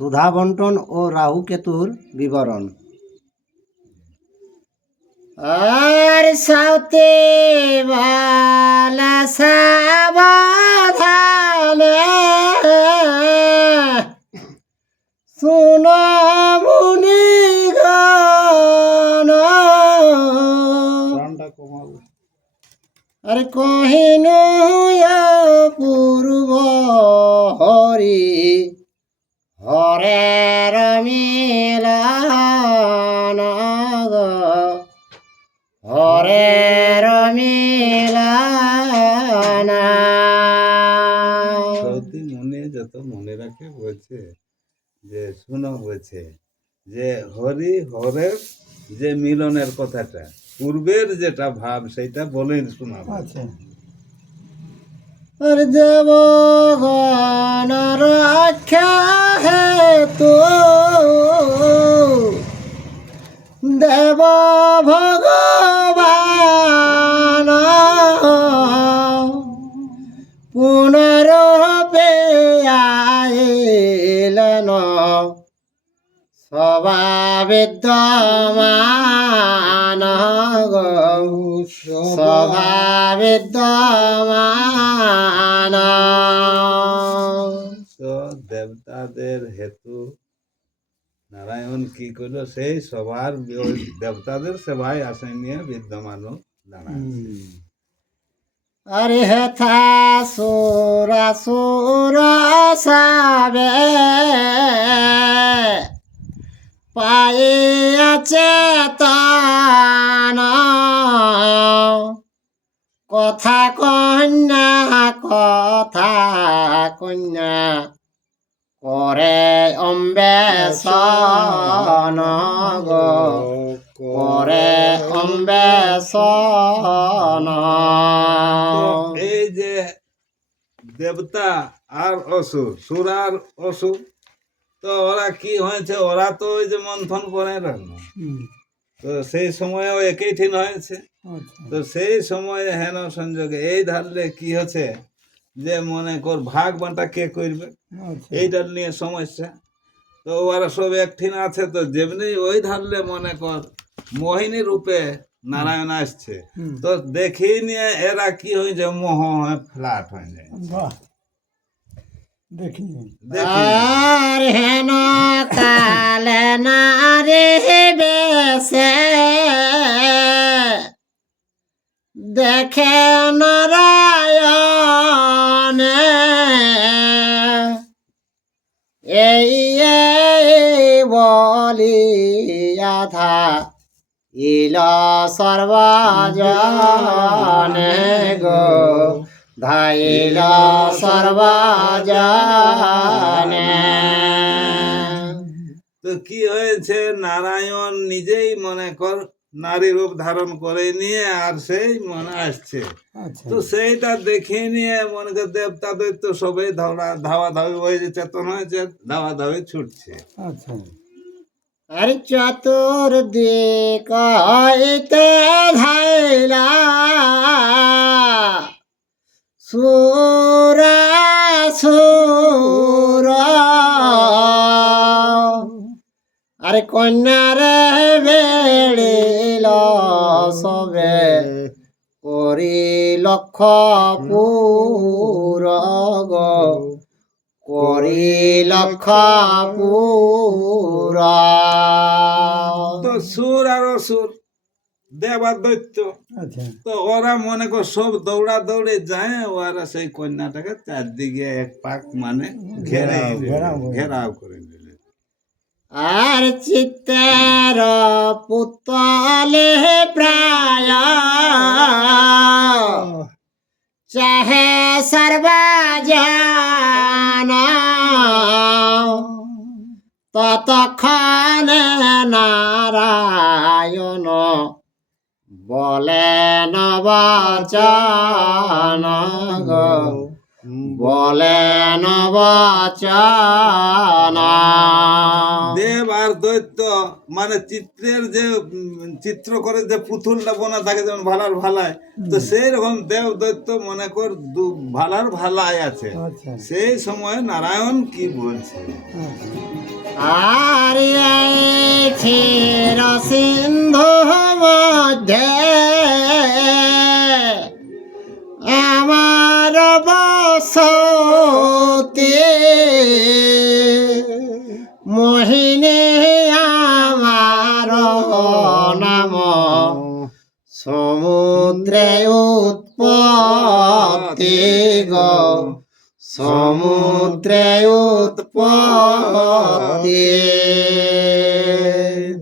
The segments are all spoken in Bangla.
সুধা বন্টন ও রাহু কেতুর বিবরণ। আর সাউতে বালা সাবধানে শুনো মুনিগণ, আর কহিনু পূর্ব হরি হরের মিলন, হরের মিলন। সৌতি মনে যত মনে রাখে বলছে যে শুনো, বলছে যে হরি হরের যে মিলনের কথাটা, পূর্বের যেটা ভাব সেইটা বলেন শোনাবো। আচ্ছা। আর দেবগণ রক্ষা হেতু দেব ভগবান পুনরূপে আইলেন, স্বভাবিদ্যমান স্বভাবিদ্যমান। তো দেবতাদের হেতু নারায়ণ কি করলো, সেই সবার দেবতাদের সেবায় আসে নিয়ে বিদ্যমানও দাঁড়াচ্ছে। আরে হেথা সুরা সুরা সাবে পাইয়াছে তান, কথা কন্যা কথা কন্যা করে অম্বেষণ গো, করে অম্বেষণ। এই যে দেবতা আর অসুর, সুর আর অসুর, তো ওরা কি হয়েছে, ওরা তো ওই যে মন্থন করে রাখলো, তো সেই সময়ও একই ঠিক হয়েছে। তো সেই সময় হেন সংযোগে এই ধারলে কি হচ্ছে যে মনে কর ভাগ বাঁটা কে করবে, এইটার নিয়ে সমস্যা। তো ওরা সব একঠিন আছে, তো যেমনি ওই ধারলে মনে কর মোহিনী রূপে নারায়ণ আসছে, তো দেখি নিয়ে এরা কি হয়েছে, মোহ ফ্ল্যাট হয়ে যায়। আর হেন কালে নারে বেশে দেখে নারায়ণ, এই বলিয়াধা ইল সর্বজনে গো, ধাইল সর্বজনে। তো কি হয়েছে, নারায়ণ নিজেই মনে কর নারী রূপ ধারণ করে নিয়ে আর সেই মনে আসছে। তো সেইটা দেখে নিয়ে মনে কর দেবতা দৈত্য সবাই ধাওয়া ধাওয়ি হয়ে যে চেতন হয়েছে, ধাওয়া ধাওয়ি ছুটছে। আর চতুর্দিক হইতে ধাইলা সুরা সুর, আরে কন্যারে বেড়িল সবে করি লক্ষ পুর গো, করি লক্ষ পুর। তো সুর আর অসুর, দেব আর দৈত্য, তো ওরা মনে কর সব দৌড়া দৌড়ে যায়, ওরা সেই কন্যাটাকে চারদিকে এক পাক মানে ঘেরাও করে দিল। আর চিত্তের পুতলে প্রায় চাহে সর্বজন, ততক্ষণে নারায়ণ বলেন বচন গো, বলেন বচন। দেব আর আর দৈত্য মানে চিত্রের যে চিত্র করে যে পুতুলটা বোনা থাকে যেমন ভালার ভালায়, তো সেই রকম দেব দৈত্য মনে কর ভালার ভালায় আছে। আচ্ছা সেই সময় নারায়ণ কি বলছে, আর এই ক্ষীর সিন্ধু মধ্যে আমার বসতি, মোহিনী আমার নাম, সমুদ্রে উৎপত্তি গো, সমুদ্রে উৎপত্তি।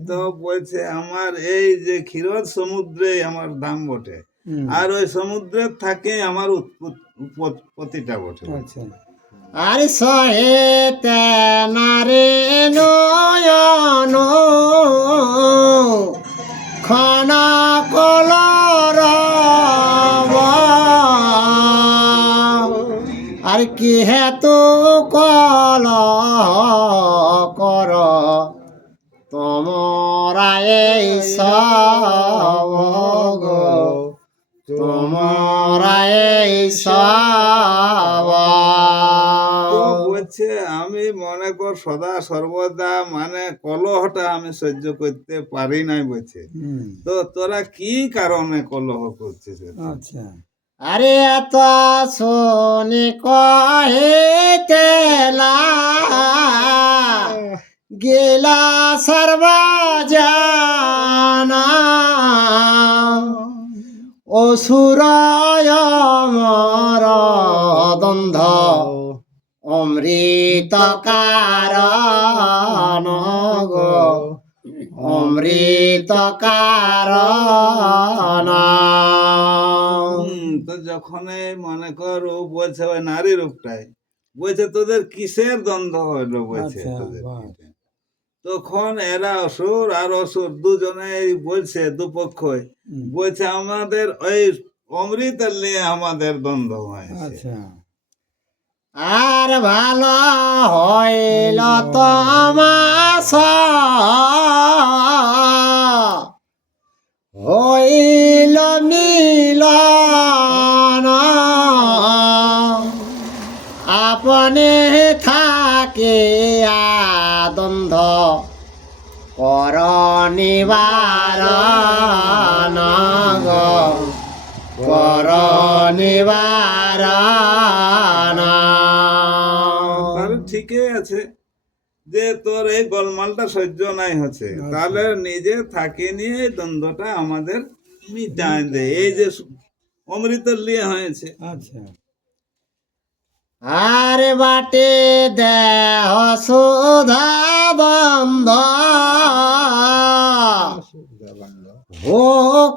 তো বলছে আমার এই যে ক্ষীরোদ সমুদ্রে আমার ধাম বটে, আর ওই সমুদ্রের থাকে আমার উৎপত্তিটা বটে। আচ্ছা আর সহেতে নারে নয়ন ক্ষণ কলর, আর কি হেতু কল কর তোমরা এই সব গো, তোমরা এই সব। তো বলছে আমি মনে কর সদা সর্বদা মানে কলহটা আমি সহ্য করতে পারি নাই বলছে। তো তোরা কি কারণে কলহ করছিস? আচ্ছা আরে এত শোনি কহেতেলা গেলা সর্বজানা, অসুরায় মর দ্বন্দ্ব অমৃত কারণ গো, অমৃত কারণ। তো যখন মনে কর ও বলছে ওই নারী রূপটাই বলছে তোদের কিসের দ্বন্দ্ব হইলো বলছে আচ্ছা, তোদের বাহ। মধ্যে? তখন এরা অসুর আর অসুর দুজনে বলছে দুপক্ষই বলছে আমাদের ওই অমৃতের নিয়ে আমাদের দ্বন্দ্ব হয়েছে। আচ্ছা আর ভালো হইল তমাস হইল মিলন, আপনে থাকে দ্বন্দ্ব কর নিবারণ গো, কর নিবারণ। তাহলে ঠিকই আছে যে তোর এই গোলমালটা সহ্য নাই হচ্ছে, তাহলে নিজে থাকি নিয়ে এই দ্বন্দ্বটা আমাদের মিটাই দে, এই যে অমৃতের লিয়ে হয়েছে। আচ্ছা আর বাটে দেহ সুধা বন্ধ হোক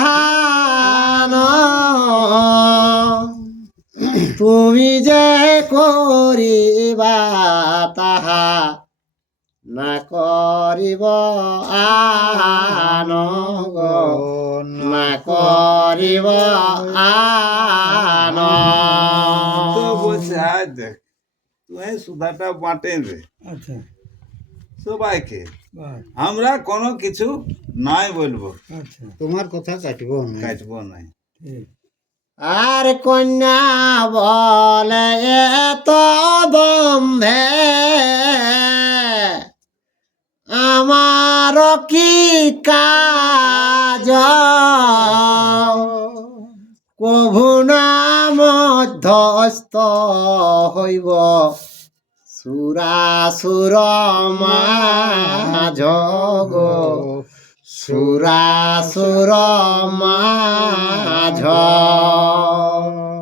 সমাধান, তুমি যে করিবা তাহা না করিব আন গো, না করিব আন। তো বলছে আজ দেখ তুই সুধাটা বাঁটে দে আচ্ছা সবাইকে, বাহ। আমরা কোনো কিছু নাই বলবো, আচ্ছা তোমার কথা কাটব না। কাটবো নাই। ঠিক আর কন্যা বলে এত বন্ধে আমার কি কাজ, কভু না মধ্যস্থ হইব সুরাসুর মাঝ গো, সুরাসুর মাঝ।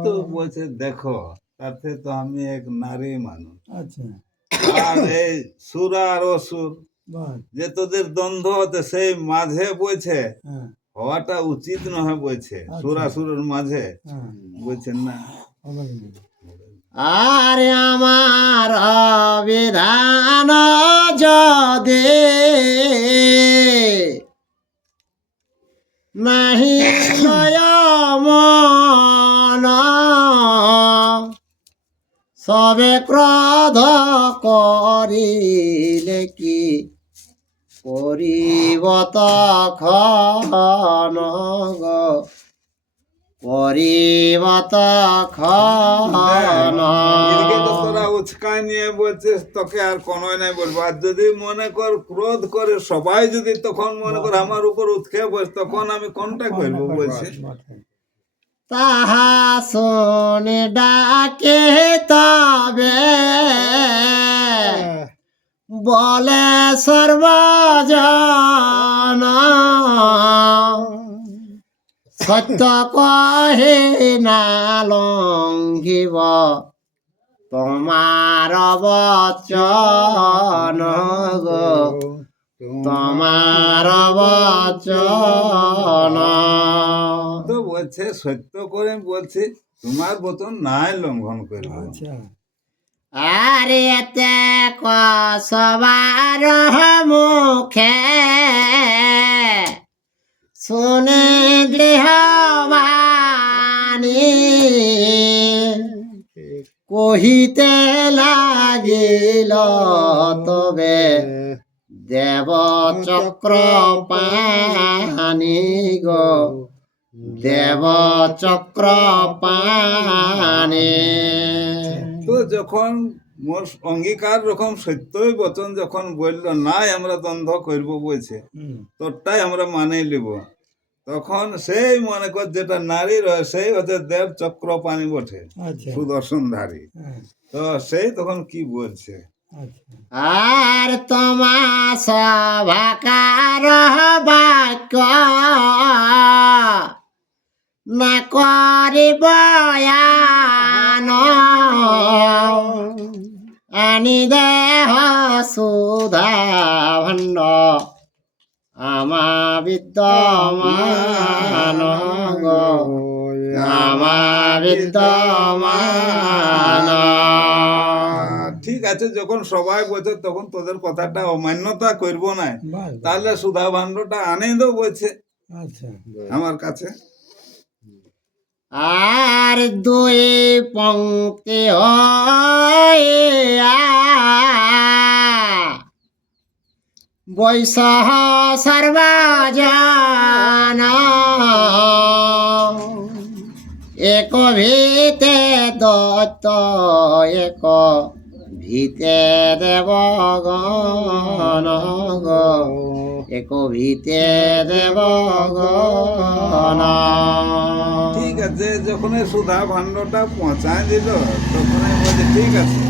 তো বলছে দেখো তাতে তো আমি এক নারী মানুষ, আচ্ছা আর এই সুর আর অসুর বাহ। যে তোদের দ্বন্দ্ব হতে সেই মাঝে বলছে হ্যাঁ হওয়াটা উচিত নয় বলছে, সুরাসুরের মাঝে হ্যাঁ বলছেন না। হবে না। আর আমার বিধান যদি নাহি লয় মন, সবে ক্রোধ করিলে কি করিব তখন গো, করিব তখন। এদিকে তো তোরা উচকায় নিয়ে বলছিস, তোকে আর কোনোই নাই বলবো। আর যদি মনে কর ক্রোধ করে সবাই যদি তখন মনে কর আমার উপর উৎকে বস, তখন আমি কোনটা করবো বলছি? তাহা শুনে ডাকে তবে বলে সর্বজন, সত্য কহে না লঙ্ঘিব তোমার বচন গো, তোমার বচন। তো বলছে সত্য করে বলছি, তোমার বচন নাই লঙ্ঘন করবো। আরে এতে সবার মুখে শুনে গৃহবাণী, কহিতে লাগিল তবে দেব চক্র পানি গো, দেব চক্র পানি। তো যখন মোর অঙ্গীকার রকম সত্যই বচন যখন বললো নাই আমরা দ্বন্দ্ব করবো বলছে, তোরটাই আমরা মানে নিব, তখন সেই মনে কর যেটা নারী রয় সেই হচ্ছে দেব চক্র পানি বটে, সুদর্শনধারী। তো সেই তখন কি বলছে? আর তোমা সভাকার বাক্য না করিব আন, আনি দেহ সুধা ভণ্ড আমা বিদ্যমান গো, আমা বিদ্যমান। ঠিক আছে, যখন সবাই বলছে তখন তোদের কথাটা অমান্যতা করব না, তাহলে সুধা ভাণ্ডটা আনে দেবো বলছে আমার কাছে। আর দুই পংক্তি হইয়া বৈশহ সর্বজন, এক ভিতে দত্ত এক ভিতে দেবগণ গো, এক ভিতে দেবগণ। ঠিক আছে, যখন এই সুধা ভাণ্ডটা পৌঁছায় দিল তখন আমি বলছি ঠিক আছে,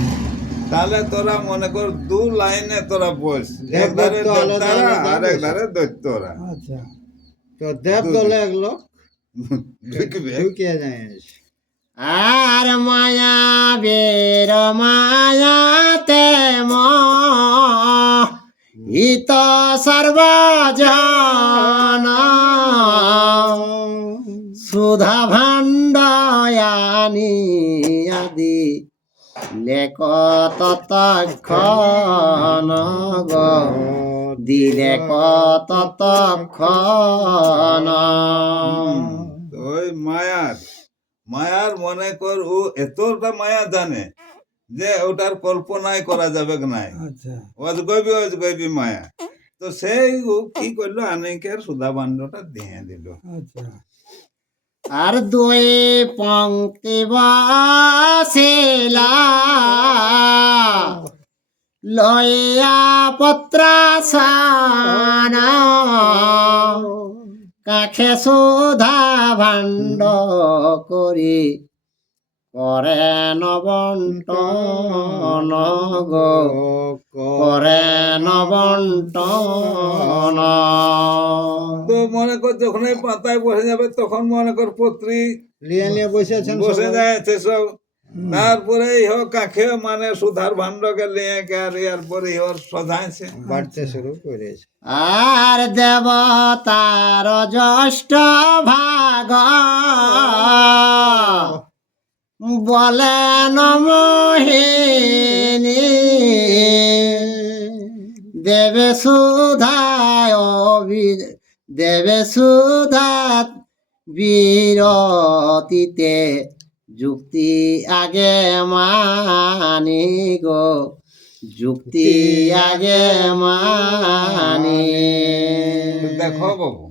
তাহলে তোরা মনে কর দু লাইনে তোরা বস, এক ধারে দেবতারা আর এক ধারে দৈত্যরা। তো দেব দলে এগুলো ঢুকবে। ঢুকিয়ে যায়। আর মায়া বীর মায়াতে হিত সর্বজন, সুধা ভাণ্ডয়ানি আদি লেখ ততক্ষণ গো, দিলে ততক্ষণ। ওই মায়ার মনে কর ও এতটা মায়া জানে যে ওটার কল্পনাই করা যাবে নাই, অজগবি মায়া। তো সেই ও কি করলো, অনেকের সুধা ভাণ্ডটা দিয়ে দিল। আর দুই পংক্তি বসিলা লইয়া পত্রাসন, কাখে সুধা ভাণ্ড করি করে নবন্টন গো, করে নবন্টন। তো মনে কর যখন এই পাতায় বসে যাবে তখন মনে কর পত্রী নিয়ে বসেছেন বসে যাচ্ছে সব। তারপরে ইহ কাকে মানে সুধার ভাণ্ডকে নিয়ে এরপরে ইহর সজাইছে, বাড়তে শুরু করেছে। আর দেবতার জ্যেষ্ঠ ভাগ বলেন মোহিনী, দেবে সুধায় দেবে সুধা বিরতিতে যুক্তি আগে মানি গো, যুক্তি আগে মানি। দেখো বাবু,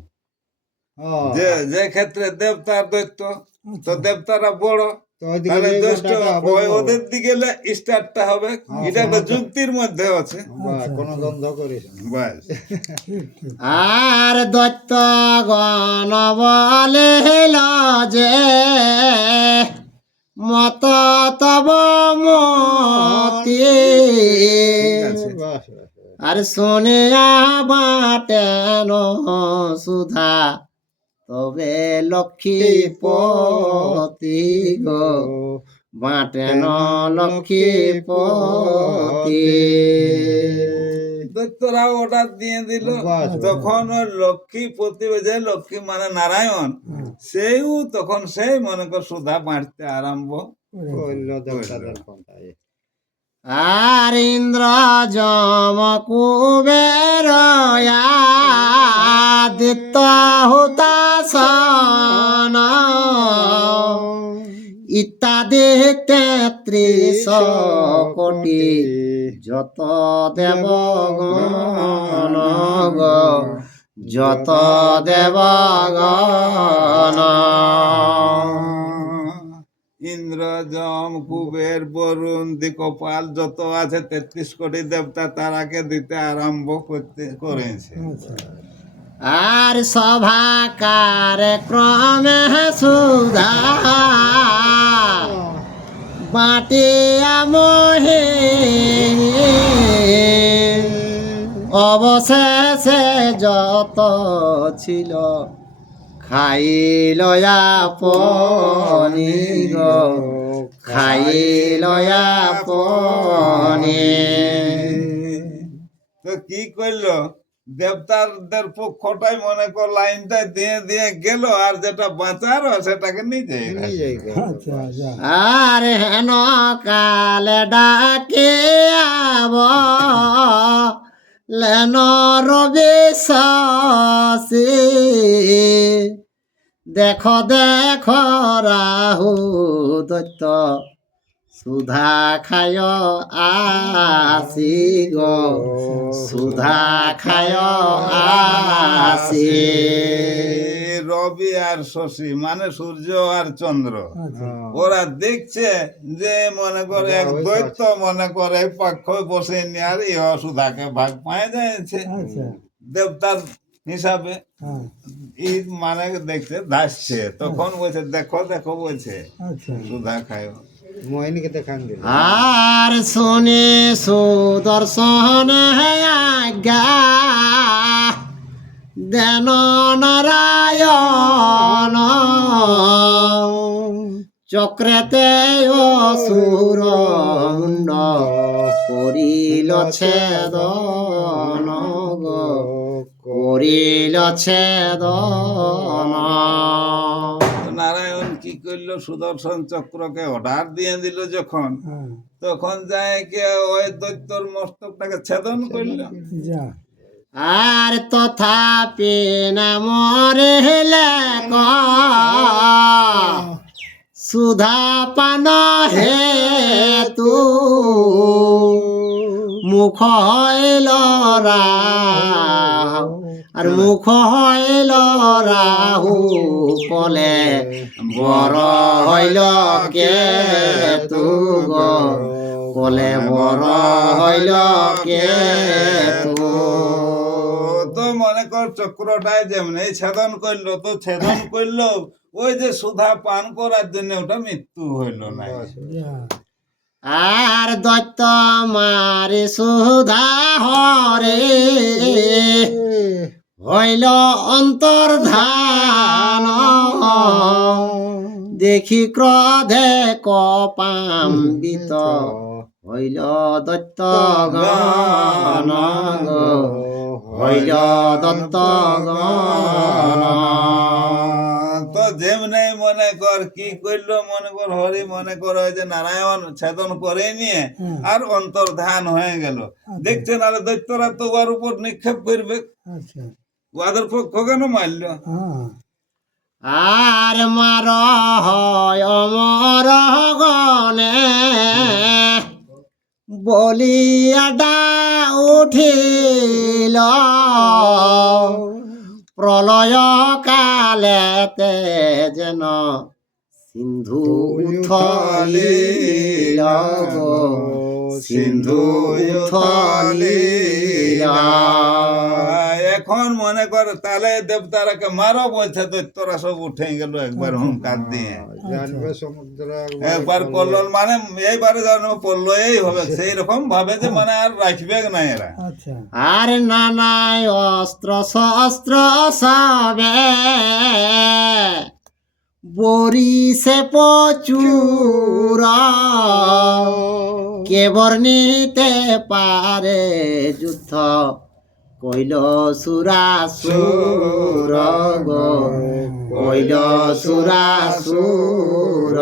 হ্যাঁ, যে যে ক্ষেত্রে দেবতার দৈত্য, তো দেবতারা বড়, তো ওইদিকে তাহলে যে দৈত্য ঘন্টাটা হবে ওই গো। ওদের দিকে স্টার্টটা হবে। হ্যাঁ, এটা একটা হ্যাঁ। যুক্তির মধ্যে আছে। বাহ, কোনো দ্বন্দ্ব করিস না। বাস, আর দৈত্য গণ বলিল যে মত তব মতি, ঠিক আছে। বাস, বাস, বাস। আর শুনিয়া বাটেন সুধা তবে লক্ষ্মীপতি গো, বাটেন লক্ষ্মীপতি। দৈত্যরা অর্ডার দিয়ে দিল। বাস, বাস। তখন ওই লক্ষ্মীপতি, যে লক্ষ্মী মানে নারায়ণ, সেও তখন সেই মনে কর সুধা বাঁটতে আরম্ভ। কইল দেবতাদের কোনটাই। আর ইন্দ্র যম কুবের আদিত্য হুতাসন ইত্যাদি ৩৩ কোটি যত দেবগণ গো, যত দেবগণ। ইন্দ্র, যম, কুবের, বরুণ, দিকপাল যত আছে ৩৩ কোটি দেবতা তারাকে দিতে আরম্ভ করেছে। আর সভা কার্যক্রমে সুধা বাটিয়া মহে অবশেষে যত ছিল খাইল আপনি গো, খাইল আপনি। তো কি করলো, দেবতাদের পক্ষটাই মনে কর লাইনটা দিয়ে দিয়ে গেল, আর যেটা বাঁচার সেটাকে নিজে নিজেই করলো। আর হেন কালে ডাকে আব লেন রবি শশী, দেখো দেখো রাহু দৈত্য সুধা খায় আসি গো, সুধা খায় আসি। রবি আর শশী মানে সূর্য আর চন্দ্র, হ্যাঁ। ওরা দেখছে যে মনে করে এক দৈত্য মনে করে পক্ষ বসে নিয়ে আর এই সুধাকে ভাগ পায় যাচ্ছে দেবতার হিসাবে। এই মানে দেখছে ধাসছে, তখন বলছে দেখো দেখো বলছে সুধা খায়। মোহিনীকে দেখান দিল। আর শুনে সুদর্শন আজ্ঞা দেন নারায়ণ, চক্রেতে অসুর মুণ্ড করিল ছেদন গো, করিল ছেদন। নারায়ণ কি করলো, সুদর্শন চক্রকে অর্ডার দিয়ে দিল যখন, তখন যায় কে ওই দৈত্যর মস্তকটাকে ছেদন করলো। আর তথাপি না মরিলে সুধা পান হেতু, মুখ হইল রাহু, আর মুখ হইল রাহু কলে বর হইল কেতু গো, কলে বর হইল কেতু। তো মনে কর চক্রটায় যেমনি ছেদন করলো, তো ছেদন করলো ওই যে সুধা পান করার জন্য ওটা মৃত্যু হইল না। আর দৈত্য মারি সুধা হরে হইল অন্তর্ধান, দেখি ক্রোধে কপাম্বিত হইল দৈত্য গণ গো, হইল দত্ত গণ। তো যেমনি মনে কর কি করলো, মনে কর হরি মনে কর ওই যে নারায়ণ ছেদন করে নিয়ে আর অন্তর্ধান হয়ে গেল। দেখছেন আরে দৈত্যরা তো ওর উপর নিক্ষেপ করবে, ওদের পক্ষ কেন মারল? আর মার হয় অমর গণে বলিয়াডা উঠিল প্রলয় কালেতে যেন সিন্ধু উথলিল গো সিন্ধু উথলিল। এখন মনে কর তাহলে দেবতারাকে মারো বলছে তো তোরা সব উঠে গেল একবার হুঙ্কার দিয়ে জানবে সমুদ্র একবার করলো মানে এইবারে জানো পড়লো এই হবে সেই রকম ভাবে যে মানে আর রাখবে না এরা। আর নানায় অস্ত্র শস্ত্র সবে বরিছে প্রচুর কেবর নিতে পারে যুদ্ধ কইল সুরাসুর গো কইল সুরাসুর।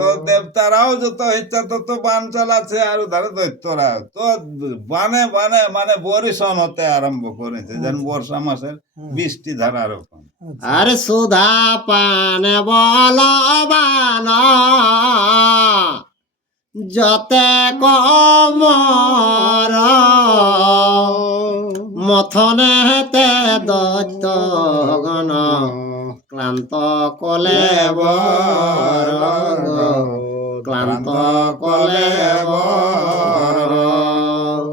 তো দেবতারাও যত ইচ্ছা তত বান চালাচ্ছে আর ধরে দৈত্যরা তো বানে বানে মানে বরিশন হতে আরম্ভ করেছে যেন বর্ষা মাসের বৃষ্টি ধারা রকম। আর সুধা পানে বলবান যতে কমর মথনে হেতে দৈত্য গণ ক্লান্ত কলে বর ক্লান্ত কলে বর।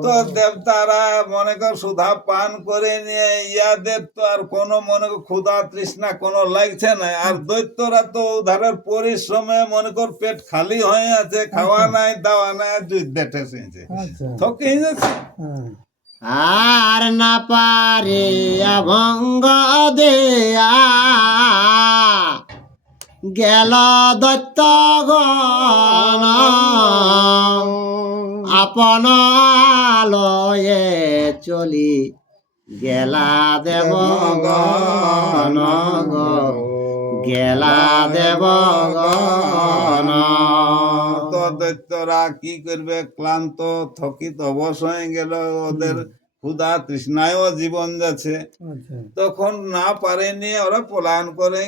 তো দেবতারা মনে কর সুধা পান করে নিয়ে ইয়াদের তো আর কোনো মনে কর ক্ষুধা তৃষ্ণা কোনো লাগছে না আর দৈত্যরা তো উধারের পরিশ্রমে মনে কর পেট খালি হয়ে আছে খাওয়া নাই দাওয়া নাই আর যুদ্ধে ঠেসেছে থকে যাচ্ছে। আর না পারিয়া ভঙ্গ দেয়া গেল দৈত্য গণ আপন আলয়ে চলি গেলা দেব গণ গেলা দেব গণ। তো দৈত্যরা কি করবে ক্লান্ত থকিত অবশ হয়ে গেল ওদের ক্ষুধা তৃষ্ণায়ও জীবন যাচ্ছে তখন না পারেনি ওরা পলায়ন করে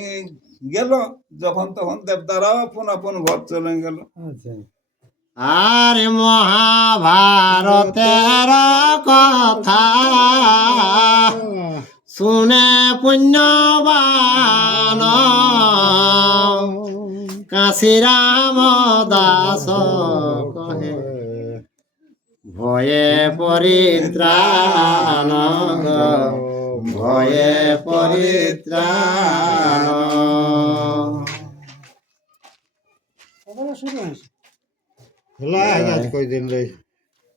গেল যখন তখন দেবতারাও আপন আপন ঘর চলে গেল। আর মহাভারতের কথা শুনে পুণ্যবান কাশিরাম দাস কহে ভয়ে পরিত্রাণ ভয়ে পরিত্রাণ। খোলা আজ কয়দিন রয়েছে